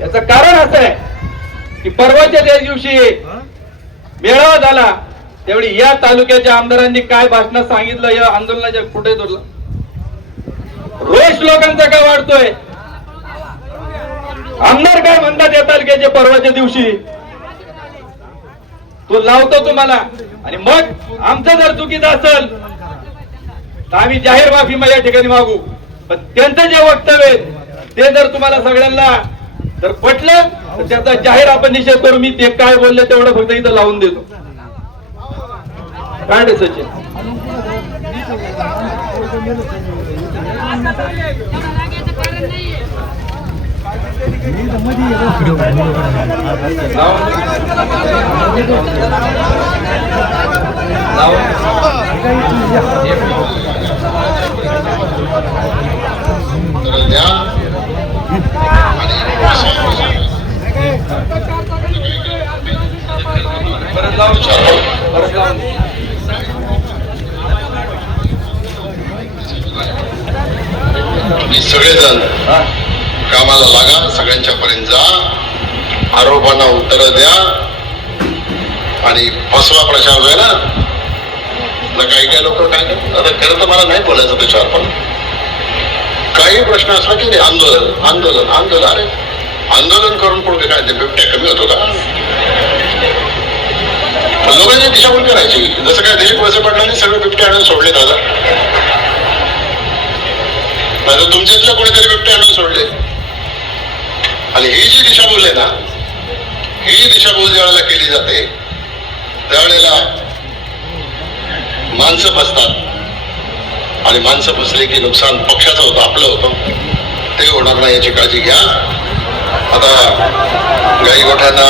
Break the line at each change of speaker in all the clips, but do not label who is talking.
याचं कारण असं आहे की परवाच्या त्या दिवशी मेळावा झाला त्यावेळी या तालुक्याच्या आमदारांनी काय भाषणात सांगितलं या आंदोलनाच्या कुठे धरलं? रोष लोकांचा काय वाढतोय? आमदार काय म्हणतात या तालुक्याच्या परवाच्या दिवशी? तो लावतो तुम्हाला. आणि मग आमचं जर चुकीचं असेल तर आम्ही जाहीर माफी मग या ठिकाणी मागू. पण त्यांचं जे वक्तव्य ते जर तुम्हाला सगळ्यांना तर पटलं तर त्याचा जाहीर आपण निषेध करू. मी ते काय बोलले तेवढं फक्त इथं लावून देतो. काय रे सचिन? लावून
तर द्या
परत लावून परत लावून
तुम्ही सगळेजण कामाला लागा सगळ्यांच्या पर्यंत जा. आरोपांना उत्तर द्या. आणि फसवा प्रचार आहे ना? काही काही लोक काय आता खरं तर मला नाही बोलायचं त्याच्यावर पण काही प्रश्न असला की नाही आंदोलन आंदोलन आंदोलन. अरे आंदोलन करून पुढे काय ते बिबट्या कमी होतो का दिशाभूल करायची? जसं काय दिलीप वळसे पाटलांनी सगळे बिबटे आणून सोडले दादा नाही तुमच्यातल्या कोणीतरी बिबटे आणून सोडले. आणि ही जी दिशाभूल आहे ना ही दिशाभूल ज्या वेळेला केली जाते त्यावेळेला माणसं फसतात. आणि माणसं फसले की नुकसान पक्षाचं होतं आपलं होतं. ते होणार नाही याची काळजी घ्या. आता गाई गोठ्यांना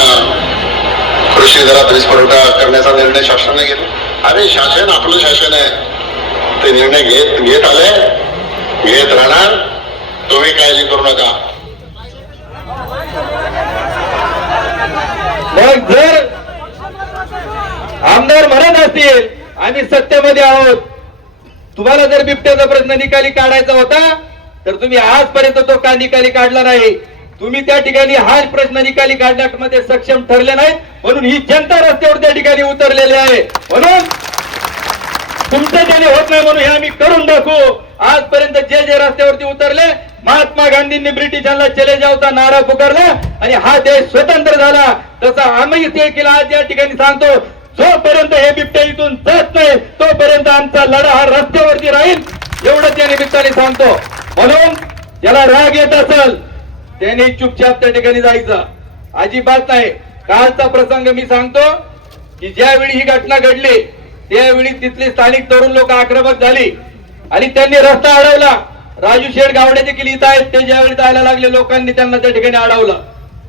कृषी दरात वीज पुरवठा करण्याचा निर्णय शासनाने घेतला. अरे शासन आपलं शासन आहे. ते निर्णय घेत घेत आले. घेत राहणार. तुम्ही काळजी करू नका.
मग जर आमदार म्हणत असतील आम्ही सत्तेमध्ये आहोत तुम्हाला जर बिबट्याचा प्रश्न निकाली काढायचा होता तर तुम्ही आजपर्यंत तो का निकाली काढला नाही? तुम्ही त्या ठिकाणी हाच प्रश्न निकाली काढण्यामध्ये सक्षम ठरले नाहीत म्हणून ही जनता रस्त्यावर त्या ठिकाणी उतरलेली आहे. म्हणून तुमचं त्याने होत नाही म्हणून हे आम्ही करून दाखवू. आजपर्यंत जे जे रस्त्यावरती उतरले महात्मा गांधींनी ब्रिटिशांना चले जावचा नारा पुकारला आणि हा देश स्वतंत्र झाला. तसा आम्ही ते केला आज या ठिकाणी सांगतो जोपर्यंत हे बिबटे इथून जात नाही तोपर्यंत आमचा लढा हा रस्त्यावरती राहील एवढंच या निमित्ताने सांगतो. म्हणून ज्याला राग येत असेल त्याने चुपचाप त्या ठिकाणी जायचं. अजिबात नाही. कालचा प्रसंग मी सांगतो की ज्यावेळी ही घटना घडली त्यावेळी तिथले स्थानिक तरुण लोक आक्रमक झाली. आणि त्यांनी रस्ता अडवला. राजू शेठ गावडे देखील इथं आहेत. ते ज्यावेळी जायला लागले लोकांनी त्यांना त्या ठिकाणी अडवलं.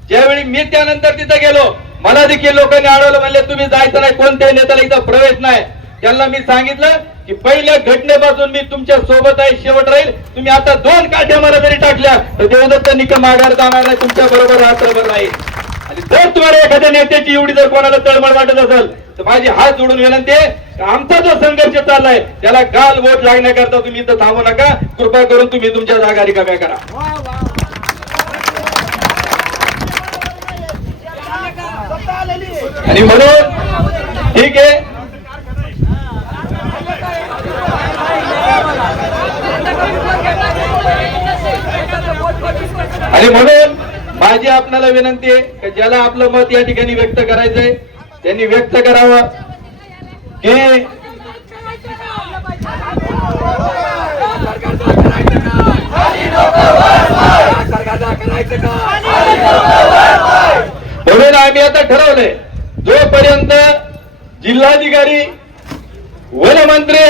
ज्यावेळी मी त्यानंतर तिथं गेलो मला देखील लोकांनी अडवलं म्हणले तुम्ही जायचं नाही. कोणत्याही नेत्याला इथं प्रवेश नाही. त्यांना मी सांगितलं की पहिल्या घटनेपासून मी तुमच्यासोबत आहे शेवट राहील. तुम्ही आता दोन काठ्या मला जरी टाकल्या तर देवदत्त निकम माघार जाणार नाही तुमच्या बरोबर रात्रभर राहील आणि जर तुम्हाला एखाद्या नेत्याची एवढी जर कोणाला तळमळ वाटत असेल तर माझी हात जोडून विनंती आहे आमचा जो संघर्ष चाललाय त्याला गाल वोट लागण्याकरता तुम्ही इथं थांबू नका. कृपा करून तुम्ही तुमच्या जागा रिकाम्या करा. आणि म्हणून ठीक आहे आणि म्हणून माझी आपल्याला विनंती आहे की ज्याला आपलं मत या ठिकाणी व्यक्त करायचंय त्यांनी व्यक्त करावं. की म्हणून आम्ही आता ठरवलंय जोपर्यंत जिल्हाधिकारी वनमंत्री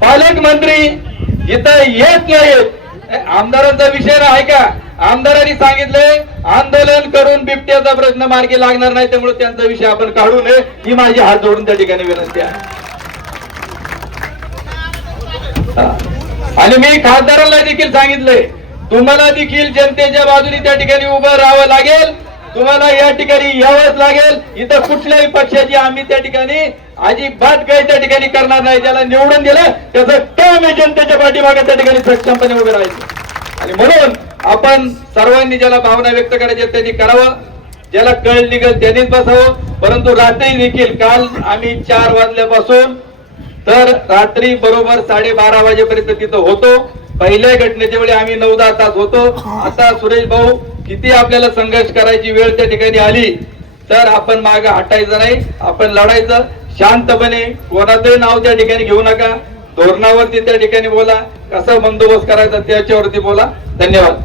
पालकमंत्री इथं येत नाहीत आमदारांचा विषय आहे का? आमदारांनी सांगितले आंदोलन करून बिबट्याचा प्रश्न मार्गी लागणार नाही त्यामुळे त्यांचा विषय आपण काढू नये. ही माझी हात जोडून त्या ठिकाणी विनंती आहे. आणि मी खासदारांना देखील सांगितलंय तुम्हाला देखील जनतेच्या बाजूने त्या ठिकाणी उभं राहावं लागेल तुम्हाला या ठिकाणी यावंच लागेल. इथं कुठल्याही पक्षाची आम्ही त्या ठिकाणी अजिबात काही त्या ठिकाणी करणार नाही. ज्याला निवडून दिलं त्याचं काम आहे जनतेच्या पाठीमागे त्या ठिकाणी सक्षमपणे उभे राहायचं. आणि म्हणून आपण सर्वांनी ज्याला भावना व्यक्त करायची त्यांनी करावं. ज्याला कळ निघेल त्यांनीच बसावं. परंतु रात्री देखील काल आम्ही चार वाजल्यापासून तर रात्री बरोबर साडेबारा वाजेपर्यंत तिथं होतो. पहिल्या घटनेच्या वेळी आम्ही नऊ दहा तास होतो. आता सुरेश भाऊ किती आपल्याला संघर्ष करायची वेळ त्या ठिकाणी आली? तर आपण माग हटायचं नाही. आपण लढायचं. शांतपणे कोणाचंही नाव त्या ठिकाणी घेऊ नका. धोरणावरती त्या ठिकाणी बोला. कसा बंदोबस्त करायचा त्याच्यावरती बोला. धन्यवाद.